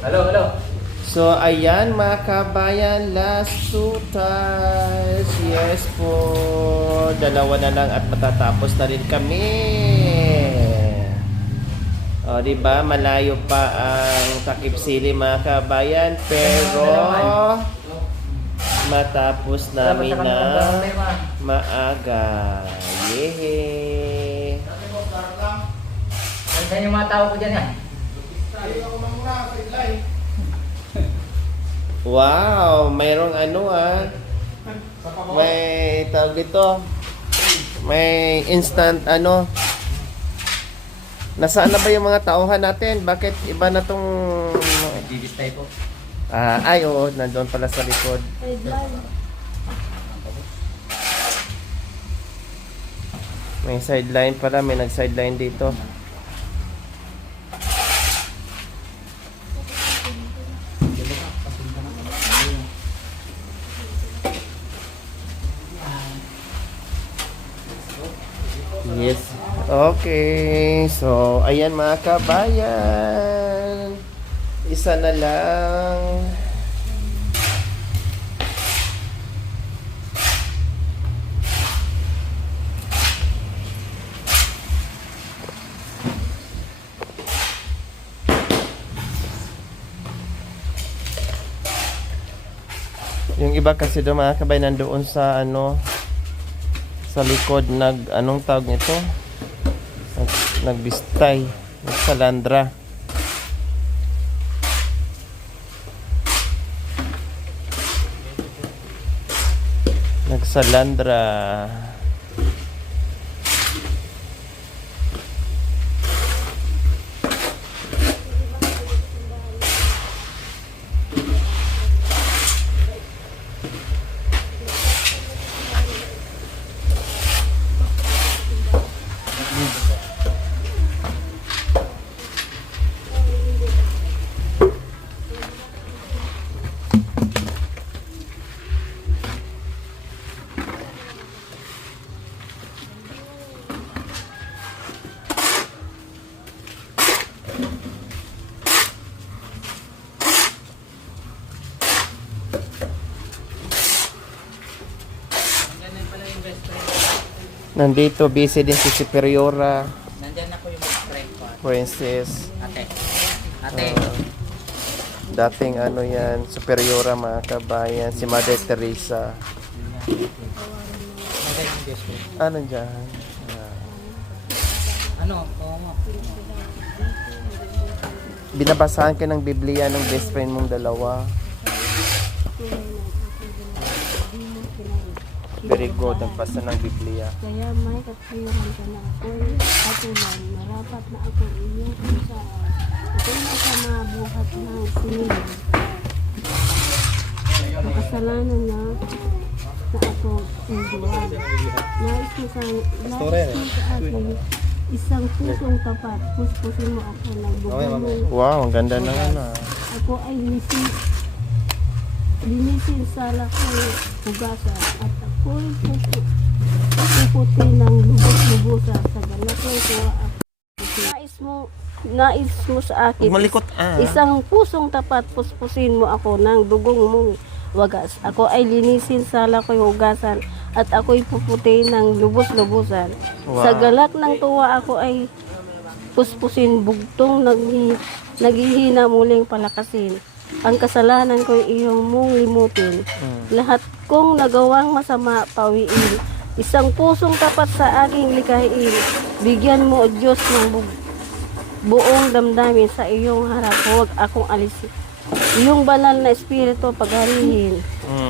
Hello, hello. So, ayan mga kabayan, last 2 times. Yes po. Dalawa na lang at matatapos na rin kami. O, diba? Malayo pa ang Takip Sili mga kabayan. Pero, matapos namin na maaga. Yehey! Saan yung mga tao ko dyan yan? Wow! Mayroong may tawag dito. May instant Nasaan na ba yung mga tauhan natin? Bakit iba na tong... Nagdidistay po. Ay, oo. Nandun pala sa likod. May sideline pala. May nag-sideline dito. Yes. Okay. So, ayan mga kabayan. Isa na lang. Yung iba kasi doon mga kabayan nandoon sa sa likod anong tawag nito? Nagbistay, nagsalandra. Nagsalandra. Nandito, busy din si Superiora. Nandyan ako yung best friend ko. Princess. Ate. Ate. Dating yan, Superiora mga kabayan. Si Mother Teresa. Nandyan yung best friend. Dyan? Ano? Oo nga. Binabasahan ka ng Biblia ng best friend mong dalawa. Very good, nagbasa ng Biblia. Kaya may katwiran ka na ako'y katulan, marapat na ako iyong kusaan. Ako'y nasa mabuhat ng sinilin. Makasalanan na ako induan. Nais mo sa akin isang pusong tapat. Puspusin mo ako ng bugay mo. Wow, ang ganda na Ako ay linisin sa lako'y hugasan at ako'y puputi ng lubos-lubusan sa galakay kuha ako. Nais mo sa akin Malikot isang pusong tapat, puspusin mo ako ng dugong mong wagas. Ako ay linisin sa lako'y hugasan at ako'y puputi ng lubos-lubusan. Wow. Sa galak ng tuwa ako ay puspusin bugtong naghihina muling palakasin. Ang kasalanan ko iyong mong limutin. Lahat kong nagawang masama pawiin. Isang pusong tapat sa aking likhain. Bigyan mo o Diyos ng buong damdamin sa iyong harap. Huwag akong alisin. Iyong banal na espiritu pagharihin.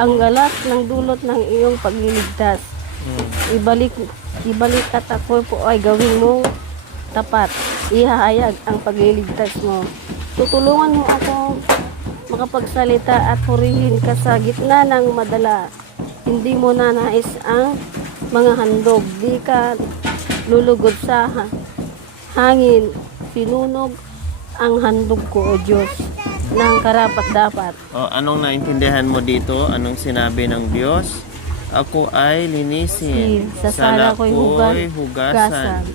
Ang galak ng dulot ng iyong pagliligtas. Ibalik at ako po ay gawin mo tapat. Ihahayag ang pagliligtas mo. Tutulungan mo ako makapagsalita at hurihin ka sa gitna ng madala. Hindi mo na nais ang mga handog. Di ka lulugod sa hangin. Sinunog ang handog ko, O Diyos, ng karapat-dapat. Anong naintindihan mo dito? Anong sinabi ng Diyos? Ako ay linisin. Sa sala ko'y hugasan.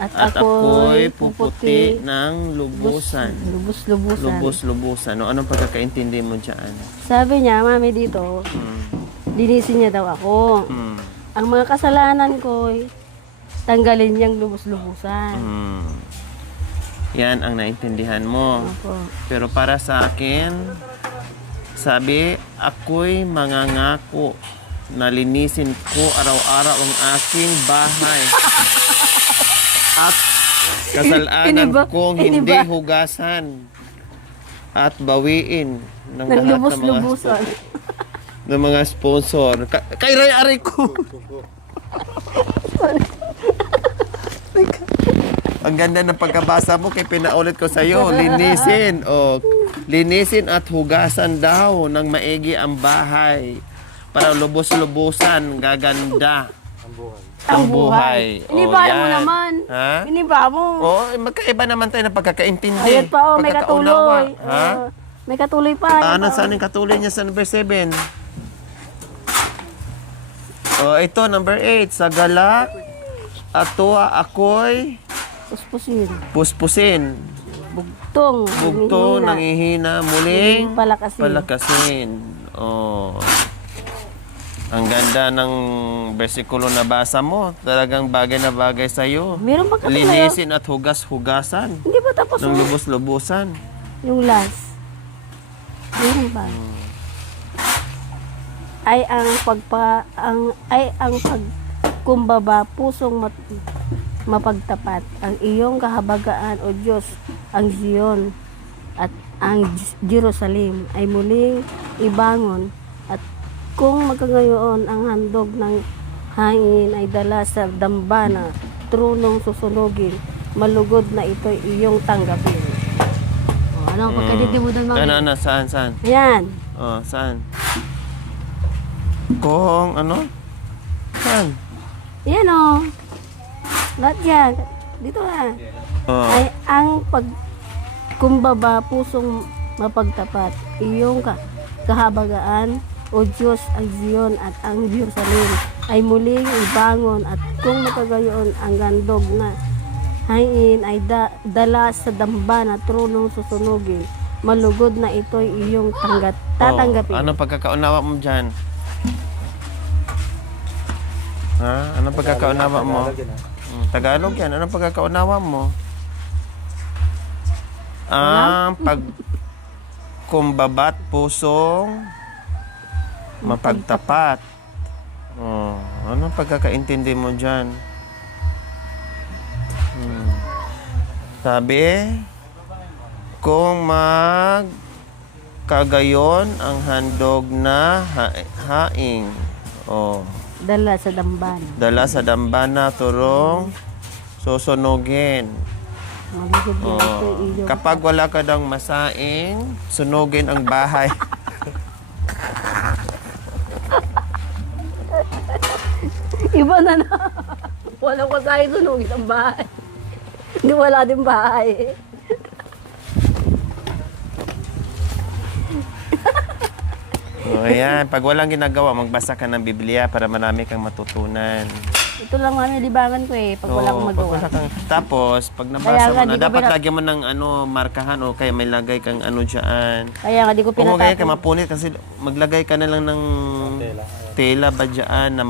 At ako'y puputi ng lubusan. Lubos-lubusan. Lubos-lubusan. No, anong pagkakaintindi mo dyan? Sabi niya, mami dito, linisin niya daw ako. Hmm. Ang mga kasalanan ko, tanggalin niyang lubos-lubusan. Hmm. Yan ang naintindihan mo. Opo. Pero para sa akin, sabi, ako'y mangangako na linisin ko araw-araw ang aking bahay. At kasalanan kong hindi hugasan at bawiin ng Nang lahat ng mga lubos-lubusan. ng mga sponsor. Kay Ray-Aray ko! Ang ganda ng pagkabasa mo, kay pinaulit ko sa'yo. Linisin. O, linisin at hugasan daw ng maigi ang bahay. Para lubos-lubusan, gaganda. Ang buhay. Iniba mo yan. naman. Ha? Iniba mo. Oo, magkaiba naman tayo ng pagkakaintindi. Ayun pa, oh, may Pagkakaunawa. katuloy. Ha? May katuloy pa. Ayun pa, Saan yung katuloy niya sa number 7? Ito, number 8. Sa galak, atoa ako'y Puspusin. puspusin. Bugtong. Bugto, nanghihina. nangihina, muling Palakasin. palakasin. Oh. Ang ganda ng bersikulo na basa mo. Talagang bagay na bagay sa'yo. Meron ba kasi Linisin at hugas-hugasan. Hindi ba tapos Ng lubos-lubusan. yung last? Meron ba? Ay ang pagkumbaba pusong mapagtapat ang iyong kahabagaan o Diyos ang Zion at ang Jerusalem ay muling ibangon at kung magkagayoon ang handog ng hangin ay dala sa dambana trunong susunugin malugod na ito'y iyong tanggapin. O, ano pagkadidi mo doon mga Ano, saan? yan. Saan? Kung ano? Saan? Yan o. Lahat yan. Dito na. Ay ang pagkumbaba pusong mapagtapat. Iyong kahabagaan o Diyos ang Zion at ang Jerusalem ay muling ibangon at kung makagayon ang gandog na hangin ay dala sa damba na tronong susunugin. Malugod na ito'y iyong tatanggapin. Ano pagkakaunawa mo dyan? Ha? Anong pagkakaunawa mo? Tagalog yan. Anong pagkakaunawa mo? Ang pagkumbabat pusong mapagtapat. Anong pagkakaintindi mo dyan? Sabi, kung magkagayon ang handog na haing. Dala sa dambana. Dala sa dambana turong susunugin. Malugod na ito'y iyong Kapag wala ka daw masaing, sunugin ang bahay. Iba na. Wala ko tayo sunugin ang bahay. Hindi wala din bahay. Ayan. Pag walang ginagawa, magbasa ka ng Biblia para marami kang matutunan. Ito lang mami, libangan ko eh, pag wala akong Pag magawa. wala kang, tapos, pag Kaya nabasa nga, mo na, di ko dapat pinat- lagyan mo ng markahan o kaya may lagay kang dyan. Kaya nga di ko Kung kaya ka pinatapon. mapunit kasi maglagay ka na lang ng tela ba dyan na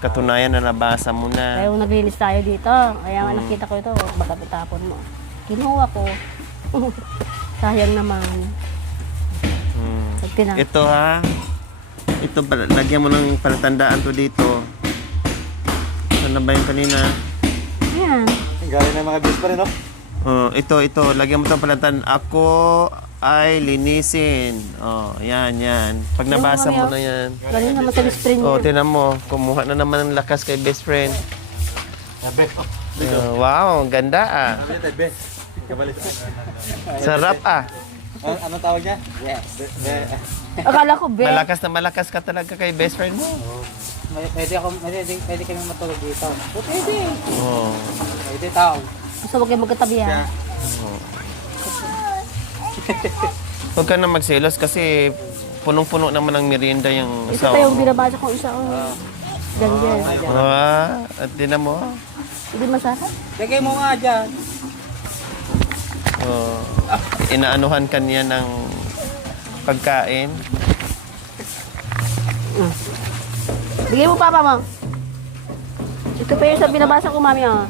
katunayan na nabasa mo Kaya na. kung naglinis tayo dito, kaya nga nakita ko ito, baka pitapon mo. Kinuha ko. Sayang naman. Pag tina- Ito ha. Ito, lagyan mo ng palatandaan to dito. Ano ba yung kanina? Yan. Galing na mga bis pa rin, no? Ito. Lagyan mo itong palatandaan. Ako ay linisin. Yan. Pag nabasa mo na yan. Galing naman sa spring niya. Tinan mo. Kumuha na naman ng lakas kay best friend. Sabi. Wow, ang ganda ah. Sabi tayo, bes. Kabalik. Sarap ah. Anong tawag niya? Yes. Akala ko, be. Malakas ka talaga kay best friend mo. Pwede kami matulog dito. Pwede. Oh. Pwede tao. Gusto mo kayo magkatabi ha. Huwag ka na magselos kasi punong-puno naman ng merienda yung Ito asawa pa yung mo. binabasa ko isa. Ganyan. At tinan mo. Hindi masarap. Lagay mo nga dyan. Oh, inaanuhan ka niya ng pagkain. Bigay mo papa mo. Ito pa yung sa binabasa ko, mami. Oh.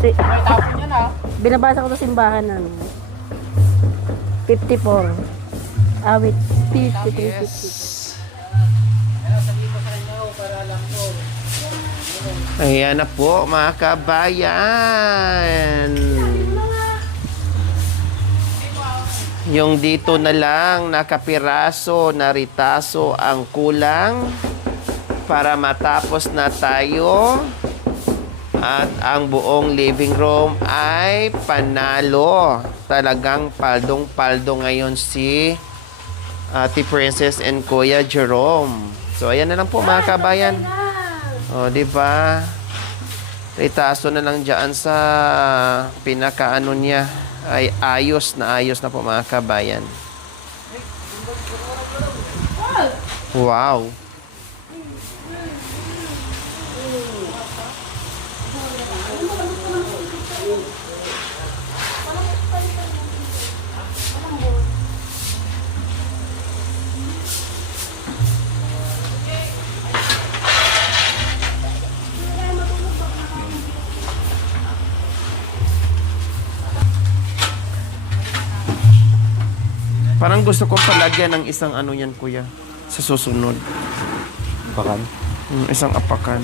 Tapon yan ah. Binabasa ko sa simbahan ng 54. Awit 53, 50. Ayan na po, mga kabayan. Yung dito na lang, nakapiraso, naritaso ang kulang para matapos na tayo. At ang buong living room ay panalo. Talagang paldong-paldo ngayon si Ate Princess and Kuya Jerome. So, ayan na lang po mga kabayan. O, di ba? Ritaso na lang dyan sa pinakaano niya. Ay ayos na po mga kabayan. Wow. Parang gusto kong palagyan ng isang ano yan, kuya, sa susunod. Pakan. Isang apakan.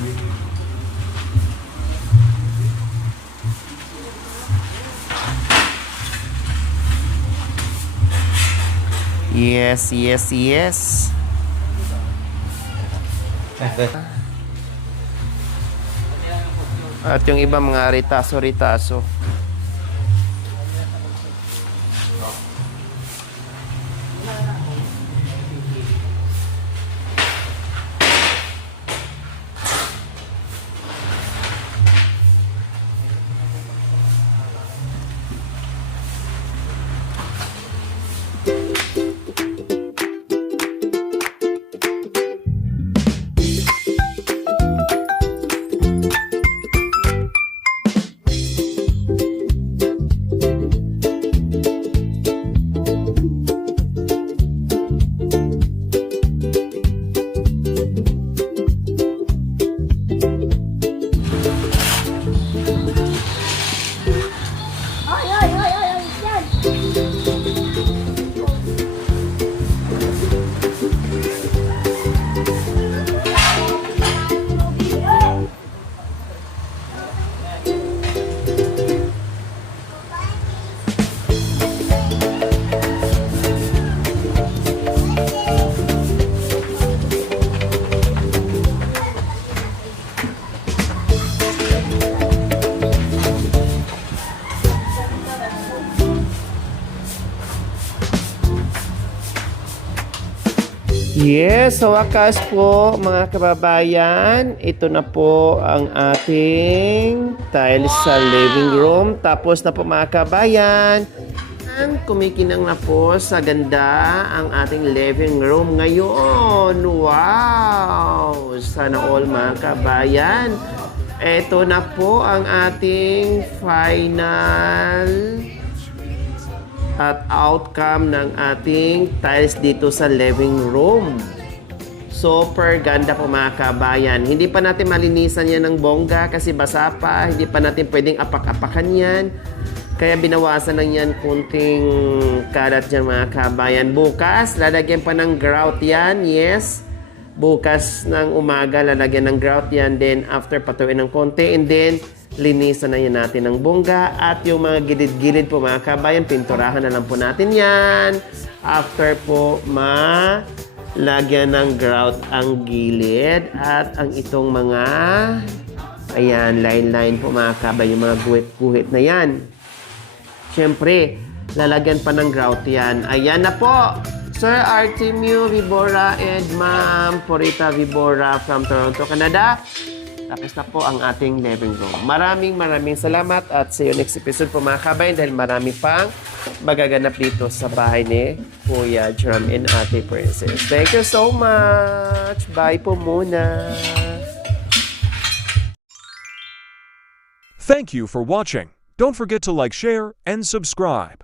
Yes, yes, yes. At yung iba mga ritaso-ritaso. Yes, sa wakas po mga kababayan, ito na po ang ating tiles sa living room. Tapos na po mga kababayan, kumikinang na po sa ganda ang ating living room ngayon. Wow! Sana all mga kabayan. Ito na po ang ating final at outcome ng ating tiles dito sa living room. Super ganda po mga kabayan. Hindi pa natin malinisan yan ng bongga kasi basa pa. Hindi pa natin pwedeng apak-apakan yan. Kaya binawasan lang yan kunting karat dyan mga kabayan. Bukas, lalagyan pa ng grout yan. Yes. Bukas ng umaga, lalagyan ng grout yan. Then, after patuin ng konti. And then, linisan na yan natin ng bongga. At yung mga gilid-gilid po mga kabayan, pinturahan na lang po natin yan. After po, lagyan ng grout ang gilid. At ang itong mga, ayan, line-line po mga kabayan, yung mga guhit-guhit na yan. Siyempre, lalagyan pa ng grout yan. Ayan na po! Sir Artemio Vibora and Ma'am Porita Vibora from Toronto, Canada. Tapos na po ang ating living room. Maraming salamat at see you next episode po mga kabayan dahil marami pang magaganap dito sa bahay ni Kuya Jerome and Ate Princess. Thank you so much! Bye po muna! Thank you for watching. Don't forget to like, share, and subscribe.